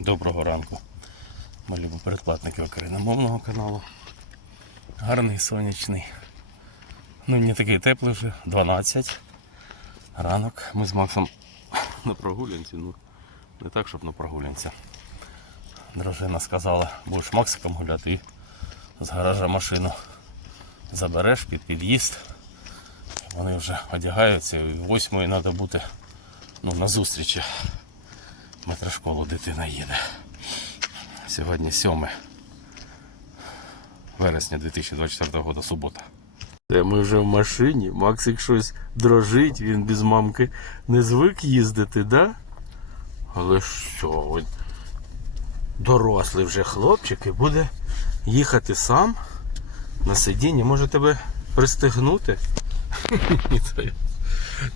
Доброго ранку. Любимо передплатники україномовного каналу. Гарний сонячний. Ну не такий теплий вже, 12. Ранок. Ми з Максом на прогулянці. Ну, не так, щоб на прогулянці. Дружина сказала, будеш Максиком гуляти з гаража машину забереш під під'їзд. Вони вже одягаються восьмої треба бути ну, на зустрічі. Метрошколу дитина їде. Сьогодні 7 вересня 2024 року, субота. Ми вже в машині. Максик щось дрожить, він без мамки не звик їздити, да? Але що, він дорослий вже хлопчик і буде їхати сам на сидінні. Може тебе пристегнути?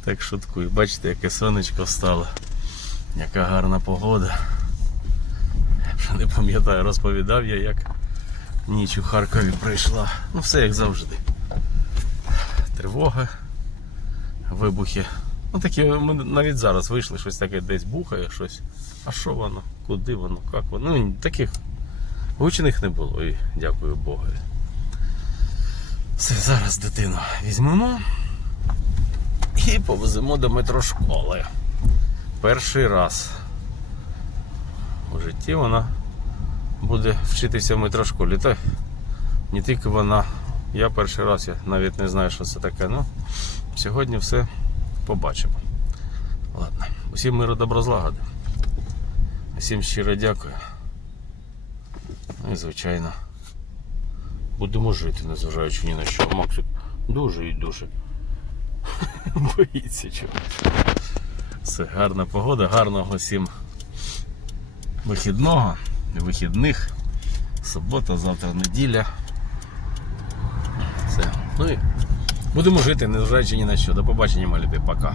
Так шуткую. Бачите, яке сонечко встало. Яка гарна погода. Вже не пам'ятаю, розповідав я, як ніч у Харкові прийшла. Ну, все як завжди. Тривога, вибухи. Ну такі ми навіть зараз вийшли, щось таке десь бухає, щось. А що воно? Куди воно? Як воно? Ну, таких гучних не було і дякую Богу. Все, зараз дитину візьмемо і повеземо до метрошколи. Перший раз у житті вона буде вчитися в метрошколі. Та не тільки вона, я перший раз, я навіть не знаю, що це таке. Ну, сьогодні все побачимо. Ладно, усім миру добро злагоди. Всім щиро дякую. Ну і звичайно. Будемо жити, незважаючи ні на що. Максик дуже і дуже боїться чогось. Все, гарна погода, гарного всім вихідного, вихідних. Субота, завтра неділя. Все. Ну і будемо жити, незважаючи ні на що. До побачення, малюти, Пока.